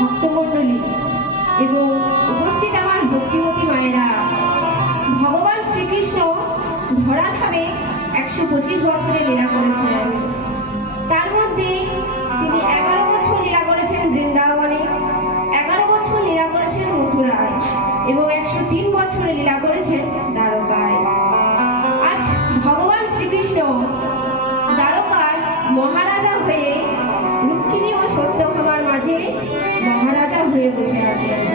ভক্তমণ্ডলী এবং উপস্থিত আমার ভক্তিমতী মায়েরা, ভগবান শ্রীকৃষ্ণ ধরাধামে 125 বছরের লীলা করেছিলেন। তার মধ্যে তিনি 11 বছর লীলা করেছেন বৃন্দাবনে, 11 বছর লীলা করেছেন মথুরায় এবং 103 বছরে লীলা করেছেন দ্বারকায়। আজ ভগবান শ্রীকৃষ্ণ দ্বারকার মহারাজা হয়ে রুক্মিণী ও সত্যভামার মাঝে মহারাজা হয়ে বসে আছেন।